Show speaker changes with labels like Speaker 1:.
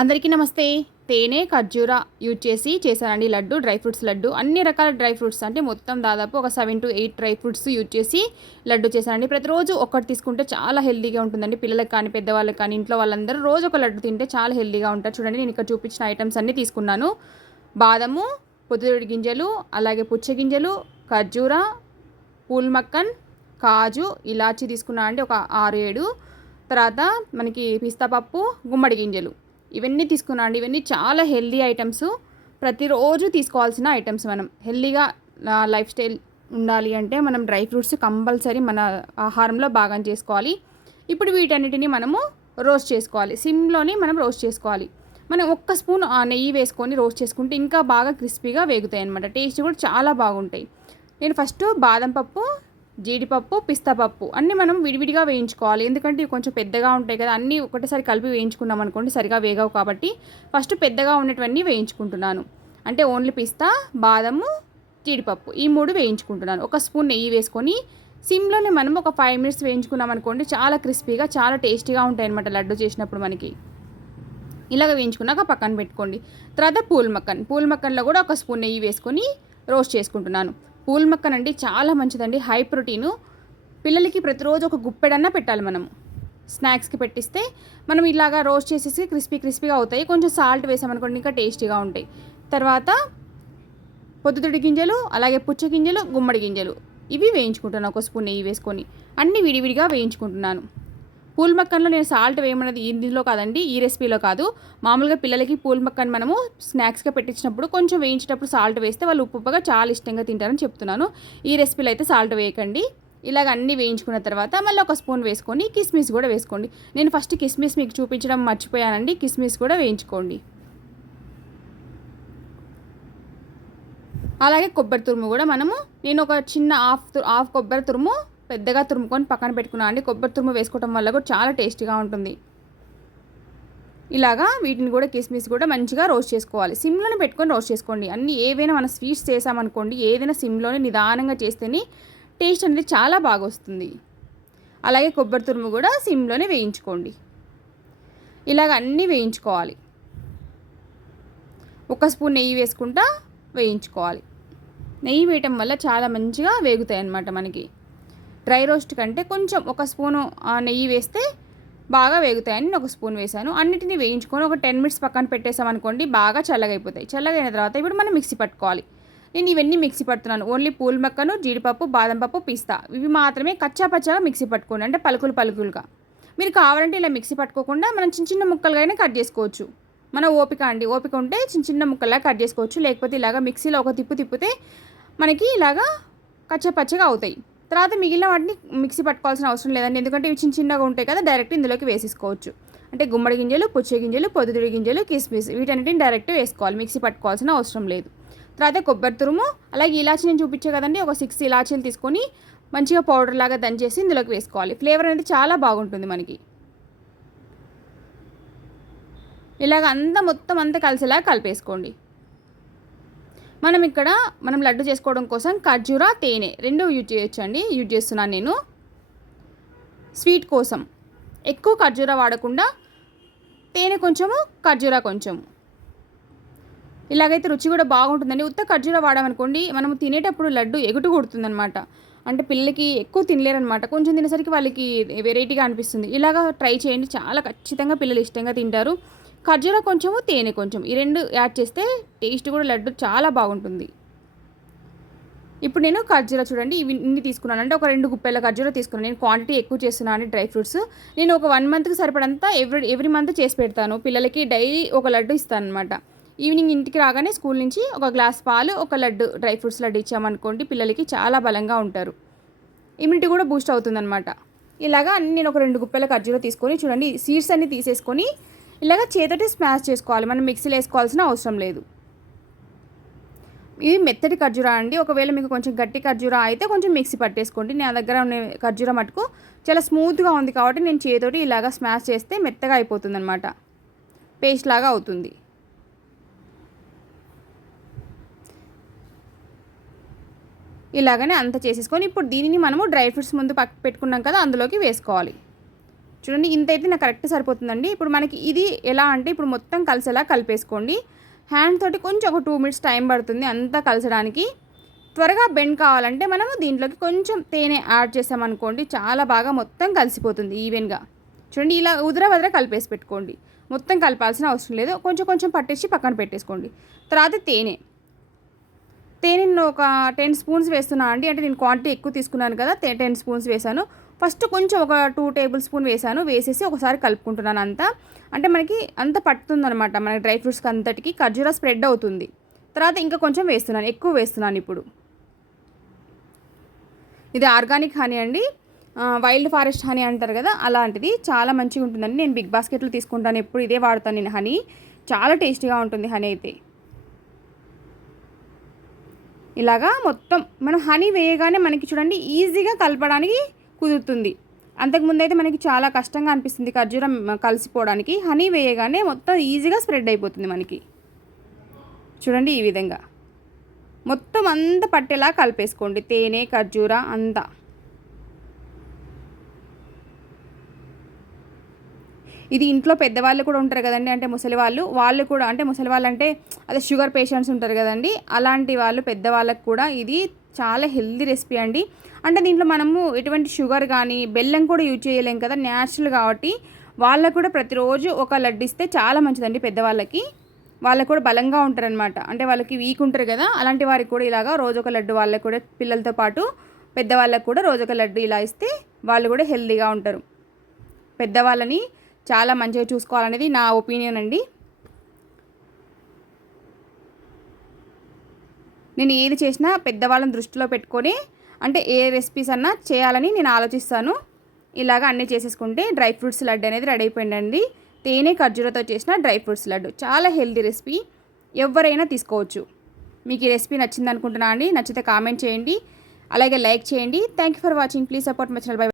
Speaker 1: అందరికీ నమస్తే. తేనె ఖర్జూర యూజ్ చేసి చేశానండి. Laddu dry fruits laddu. అన్ని రకాల డ్రై ఫ్రూట్స్ అంటే మొత్తం దాదాపు ఒక seven to eight dry fruits use చేసి లడ్డు చేశానండి. ప్రతిరోజు ఒకటి తీసుకుంటే చాలా హెల్దీగా ఉంటుందండి. పిల్లలకు కానీ పెద్దవాళ్ళకి కానీ ఇంట్లో వాళ్ళందరూ రోజు ఒక లడ్డు తింటే చాలా హెల్దీగా ఉంటారు. చూడండి నేను ఇక్కడ చూపించిన ఐటమ్స్ అన్నీ తీసుకున్నాను. బాదము పొద్దుడి గింజలు అలాగే పుచ్చ గింజలు ఖర్జూర పూల్ మక్కన్ కాజు ఇలాచి తీసుకున్నాను అండి ఒక ఆరు ఏడు. తర్వాత మనకి పిస్తా పప్పు గుమ్మడి గింజలు. ఇవన్నీ తీసుకున్నా అండి. ఇవన్నీ చాలా హెల్దీ ఐటమ్స్. ప్రతిరోజు తీసుకోవాల్సిన ఐటమ్స్ మనం. హెల్దీగా లైఫ్ స్టైల్ ఉండాలి అంటే మనం డ్రై ఫ్రూట్స్ కంపల్సరీ మన ఆహారంలో భాగం చేసుకోవాలి. ఇప్పుడు వీటన్నిటిని మనము రోస్ట్ చేసుకోవాలి. సిమ్లోనే మనం రోస్ట్ చేసుకోవాలి. మనం ఒక్క స్పూన్ నెయ్యి వేసుకొని రోస్ట్ చేసుకుంటే ఇంకా బాగా క్రిస్పీగా వేగుతాయి అనమాట టేస్ట్ కూడా చాలా బాగుంటాయి. నేను ఫస్ట్ బాదం పప్పు జీడిపప్పు పిస్తాపప్పు అన్నీ మనం విడివిడిగా వేయించుకోవాలి. ఎందుకంటే ఇవి కొంచెం పెద్దగా ఉంటాయి కదా అన్నీ ఒకటేసారి కలిపి వేయించుకున్నాం అనుకోండి సరిగా వేగవు కాబట్టి ఫస్ట్ పెద్దగా ఉన్నటువన్నీ వేయించుకుంటున్నాను. అంటే ఓన్లీ పిస్తా బాదము జీడిపప్పు ఈ మూడు వేయించుకుంటున్నాను. ఒక స్పూన్ నెయ్యి వేసుకొని సిమ్లోనే మనం ఒక ఫైవ్ మినిట్స్ వేయించుకున్నాం అనుకోండి చాలా క్రిస్పీగా చాలా టేస్టీగా ఉంటాయి అనమాట లడ్డు చేసినప్పుడు మనకి. ఇలాగ వేయించుకున్నాక పక్కన పెట్టుకోండి. తర్వాత పూల్ మక్కన్ పూల్ మక్కన్లో కూడా ఒక స్పూన్ నెయ్యి వేసుకొని రోస్ట్ చేసుకుంటున్నాను. పూల్ మక్కనండి చాలా మంచిదండి హై ప్రోటీను పిల్లలకి ప్రతిరోజు ఒక గుప్పెడన్నా పెట్టాలి మనం స్నాక్స్కి పెట్టిస్తే మనం ఇలాగా రోస్ట్ చేసేసి క్రిస్పీ క్రిస్పీగా అవుతాయి. కొంచెం సాల్ట్ వేసామనుకోండి ఇంకా టేస్టీగా ఉంటాయి. తర్వాత పొద్దుతిడి గింజలు అలాగే పుచ్చ గింజలు గుమ్మడి గింజలు. ఇవి వేయించుకుంటున్నాను ఒక స్పూన్ నెయ్యి వేసుకొని. అన్ని విడివిడిగా వేయించుకుంటున్నాను. పూల్ మక్కన్లో నేను సాల్ట్ వేయమన్నది ఇందులో కాదండి ఈ రెసిపీలో కాదు. మామూలుగా పిల్లలకి పూల్ మక్కన్ మనము స్నాక్స్గా పెట్టించినప్పుడు కొంచెం వేయించేటప్పుడు సాల్ట్ వేస్తే వాళ్ళు ఉప్పుగా చాలా ఇష్టంగా తింటారని చెప్తున్నాను. ఈ రెసిపీలో అయితే సాల్ట్ వేయకండి. ఇలాగ అన్నీ వేయించుకున్న తర్వాత మళ్ళీ ఒక స్పూన్ వేసుకొని కిస్మిస్ కూడా వేసుకోండి. నేను ఫస్ట్ కిస్మిస్ మీకు చూపించడం మర్చిపోయానండి. కిస్మిస్ కూడా వేయించుకోండి. అలాగే కొబ్బరి తురుము కూడా మనము నేను ఒక చిన్న హాఫ్ హాఫ్ కొబ్బరి తురుము పెద్దగా తురుముకొని పక్కన పెట్టుకున్నాను అండి. కొబ్బరి తురుము వేసుకోవడం వల్ల కూడా చాలా టేస్టీగా ఉంటుంది. ఇలాగా వీటిని కూడా కిస్మిస్ కూడా మంచిగా రోస్ట్ చేసుకోవాలి. సిమ్లోనే పెట్టుకొని రోస్ట్ చేసుకోండి. అన్ని ఏవైనా మన స్వీట్స్ చేసామనుకోండి ఏదైనా సిమ్లోనే నిదానంగా చేస్తేనే టేస్ట్ అనేది చాలా బాగా వస్తుంది. అలాగే కొబ్బరి తురుము కూడా సిమ్లోనే వేయించుకోండి. ఇలాగ అన్నీ వేయించుకోవాలి. ఒక స్పూన్ నెయ్యి వేసుకుంటా వేయించుకోవాలి. నెయ్యి వేయటం వల్ల చాలా మంచిగా వేగుతాయి అన్నమాట మనకి. డ్రై రోస్ట్ కంటే కొంచెం ఒక స్పూను నెయ్యి వేస్తే బాగా వేగుతాయని నేను ఒక స్పూన్ వేసాను అన్నిటిని వేయించుకొని ఒక టెన్ మినిట్స్ పక్కన పెట్టేసామనుకోండి బాగా చల్లగైపోతాయి. చల్లగైన తర్వాత ఇప్పుడు మనం మిక్సీ పట్టుకోవాలి. నేను ఇవన్నీ మిక్సీ పడుతున్నాను. ఓన్లీ పూల్ మక్కను జీడిపప్పు బాదం పప్పు పిస్తా. ఇవి మాత్రమే కచ్చా పచ్చగా మిక్సీ పట్టుకోండి. అంటే పలుకులు పలుకులుగా. మీరు కావాలంటే ఇలా మిక్సీ పట్టుకోకుండా మనం చిన్న చిన్న ముక్కలుగానే కట్ చేసుకోవచ్చు. మన ఓపిక అండి. ఓపిక ఉంటే చిన్న చిన్న ముక్కల్లా కట్ చేసుకోవచ్చు. లేకపోతే ఇలాగ మిక్సీలో ఒక తిప్పు తిప్పితే మనకి ఇలాగా కచ్చా పచ్చగా అవుతాయి. తర్వాత మిగిలిన వాటిని మిక్సీ పట్టుకోవాల్సిన అవసరం లేదండి. ఎందుకంటే ఇవి చిన్న చిన్నగా ఉంటాయి కదా డైరెక్ట్ ఇందులోకి వేసేసుకోవచ్చు. అంటే గుమ్మడి గింజలు పుచ్చే గింజలు పొద్దుతిడి గింజలు కిస్మిస్ వీటన్నిటిని డైరెక్ట్ వేసుకోవాలి. మిక్సీ పట్టుకోవాల్సిన అవసరం లేదు. తర్వాత కొబ్బరి తురుము అలాగే ఇలాచి నేను చూపించే కదండి ఒక సిక్స్ ఇలాచీలు తీసుకొని మంచిగా పౌడర్ లాగా దంచేసి ఇందులోకి వేసుకోవాలి. ఫ్లేవర్ అనేది చాలా బాగుంటుంది మనకి. ఇలాగ అంతా మొత్తం అంతా కలిసేలా కలిపేసుకోండి. మనం ఇక్కడ మనం లడ్డు చేసుకోవడం కోసం ఖర్జూర తేనె రెండు యూజ్ చేయొచ్చండి. యూజ్ చేస్తున్నాను నేను. స్వీట్ కోసం ఎక్కువ ఖర్జూర వాడకుండా తేనె కొంచెము ఖర్జూర కొంచెము. ఇలాగైతే రుచి కూడా బాగుంటుందండి. ఉత్త ఖర్జూర వాడామనుకోండి మనం తినేటప్పుడు లడ్డు ఎగుటు కొడుతుందనమాట అంటే పిల్లలకి ఎక్కువ తినలేరనమాట కొంచెం తినేసరికి వాళ్ళకి వెరైటీగా అనిపిస్తుంది. ఇలాగ ట్రై చేయండి. చాలా ఖచ్చితంగా పిల్లలు ఇష్టంగా తింటారు. ఖర్జూర కొంచెము తేనె కొంచెం ఈ రెండు యాడ్ చేస్తే టేస్ట్ కూడా లడ్డు చాలా బాగుంటుంది. ఇప్పుడు నేను ఖర్జూర చూడండి ఇవి ఇన్ని తీసుకున్నాను. అంటే ఒక రెండు గుప్పెల ఖర్జూర తీసుకున్నాను. నేను క్వాంటిటీ ఎక్కువ చేస్తున్నాను డ్రై ఫ్రూట్స్. నేను ఒక వన్ మంత్కి సరిపడంతా ఎవ్రీ ఎవ్రీ మంత్ చేసి పెడతాను. పిల్లలకి డైలీ ఒక లడ్డు ఇస్తాను అనమాట ఈవినింగ్ ఇంటికి రాగానే స్కూల్ నుంచి ఒక గ్లాస్ పాలు ఒక లడ్డు డ్రై ఫ్రూట్స్ లడ్డు ఇచ్చామనుకోండి పిల్లలకి చాలా బలంగా ఉంటారు. ఇమ్యూనిటీ కూడా బూస్ట్ అవుతుందన్నమాట. ఇలాగా నేను ఒక రెండు గుప్పెల ఖర్జూర తీసుకొని చూడండి సీడ్స్ అన్ని తీసేసుకొని ఇలాగ చేతటి స్మాష్ చేసుకోవాలి. మనం మిక్సీలో వేసుకోవాల్సిన అవసరం లేదు. ఇది మెత్తటి ఖర్జూరా అండి. ఒకవేళ మీకు కొంచెం గట్టి ఖర్జూరా అయితే కొంచెం మిక్సీ పట్టేసుకోండి. నా దగ్గర ఉన్న ఖర్జూరా మటుకు చాలా స్మూత్గా ఉంది కాబట్టి నేను చేతోటి ఇలాగ స్మాష్ చేస్తే మెత్తగా అయిపోతుంది అనమాట పేస్ట్ లాగా అవుతుంది. ఇలాగనే అంత చేసేసుకొని ఇప్పుడు దీనిని మనము డ్రై ఫ్రూట్స్ ముందు పక్క పెట్టుకున్నాం కదా అందులోకి వేసుకోవాలి. చూడండి ఇంత అయితే నాకు కరెక్ట్ సరిపోతుందండి. ఇప్పుడు మనకి ఇది ఎలా అంటే ఇప్పుడు మొత్తం కలిసేలా కలిపేసుకోండి. హ్యాండ్ తోటి కొంచెం ఒక టూ మినిట్స్ టైం పడుతుంది అంతా కలిసడానికి. త్వరగా బెండ్ కావాలంటే మనము దీంట్లోకి కొంచెం తేనె యాడ్ చేసామనుకోండి చాలా బాగా మొత్తం కలిసిపోతుంది ఈవెన్గా చూడండి ఇలా ఉదర వదర కలిపేసి పెట్టుకోండి. మొత్తం కలపాల్సిన అవసరం లేదు. కొంచెం కొంచెం పట్టేసి పక్కన పెట్టేసుకోండి. తర్వాత తేనె. తేనె నేను ఒక టెన్ స్పూన్స్ వేస్తున్నాను అండి. అంటే నేను క్వాంటిటీ ఎక్కువ తీసుకున్నాను కదా టెన్ స్పూన్స్ వేసాను ఫస్ట్ కొంచెం ఒక టూ టేబుల్ స్పూన్ వేసాను వేసేసి ఒకసారి కలుపుకుంటున్నాను అంతా. అంటే మనకి అంత పట్టుతుంది అనమాట మనకి డ్రై ఫ్రూట్స్కి అంతటికి ఖర్జూరా స్ప్రెడ్ అవుతుంది. తర్వాత ఇంకా కొంచెం వేస్తున్నాను ఎక్కువ వేస్తున్నాను ఇప్పుడు. ఇది ఆర్గానిక్ హనీ అండి. వైల్డ్ ఫారెస్ట్ హనీ అంటారు కదా అలాంటిది చాలా మంచిగా ఉంటుందండి. నేను బిగ్ బాస్కెట్లో తీసుకుంటాను ఎప్పుడు ఇదే వాడతాను నేను హనీ. చాలా టేస్టీగా ఉంటుంది హనీ అయితే. ఇలాగా మొత్తం మనం హనీ వేయగానే మనకి చూడండి ఈజీగా కలపడానికి కుదురుతుంది. అంతకుముందు అయితే మనకి చాలా కష్టంగా అనిపిస్తుంది ఖర్జూరం కలిసిపోవడానికి. హనీ వేయగానే మొత్తం ఈజీగా స్ప్రెడ్ అయిపోతుంది మనకి. చూడండి ఈ విధంగా. మొత్తం అంతా పట్టేలా కలిపేసుకోండి. తేనె ఖర్జూర అంతా. ఇది ఇంట్లో పెద్దవాళ్ళు కూడా ఉంటారు కదండి. అంటే ముసలి వాళ్ళు వాళ్ళు కూడా అంటే ముసలి వాళ్ళు అంటే అదే షుగర్ పేషెంట్స్ ఉంటారు కదండి. అలాంటి వాళ్ళు పెద్దవాళ్ళకు కూడా ఇది చాలా హెల్దీ రెసిపీ అండి. అంటే దీంట్లో మనము ఎటువంటి షుగర్ కానీ బెల్లం కూడా యూజ్ చేయలేం కదా న్యాచురల్ కాబట్టి వాళ్ళకు కూడా ప్రతిరోజు ఒక లడ్డు ఇస్తే చాలా మంచిదండి పెద్దవాళ్ళకి. వాళ్ళకు కూడా బలంగా ఉంటారనమాట అంటే వాళ్ళకి వీక్ ఉంటారు కదా అలాంటి వారికి కూడా ఇలాగా రోజు ఒక లడ్డు వాళ్ళకు కూడా పిల్లలతో పాటు పెద్దవాళ్ళకు కూడా రోజు ఒక లడ్డు ఇలా ఇస్తే వాళ్ళు కూడా హెల్దీగా ఉంటారు. పెద్దవాళ్ళని చాలా మంచిగా చూసుకోవాలనేది నా ఒపీనియన్ అండి. నేను ఏది చేసినా పెద్దవాళ్ళని దృష్టిలో పెట్టుకొని అంటే ఏ రెసిపీస్ అన్నా చేయాలని నేను ఆలోచిస్తాను. ఇలాగ అన్నీ చేసేసుకుంటే డ్రై ఫ్రూట్స్ లడ్డు అనేది రెడీ అయిపోయిందండి. తేనె ఖర్జూరతో చేసిన డ్రై ఫ్రూట్స్ లడ్డు. చాలా హెల్దీ రెసిపీ. ఎవరైనా తీసుకోవచ్చు. మీకు ఈ రెసిపీ నచ్చింది అనుకుంటున్నా అండి. నచ్చితే కామెంట్ చేయండి. అలాగే లైక్ చేయండి. Thank you for watching. Please support my channel. Bye.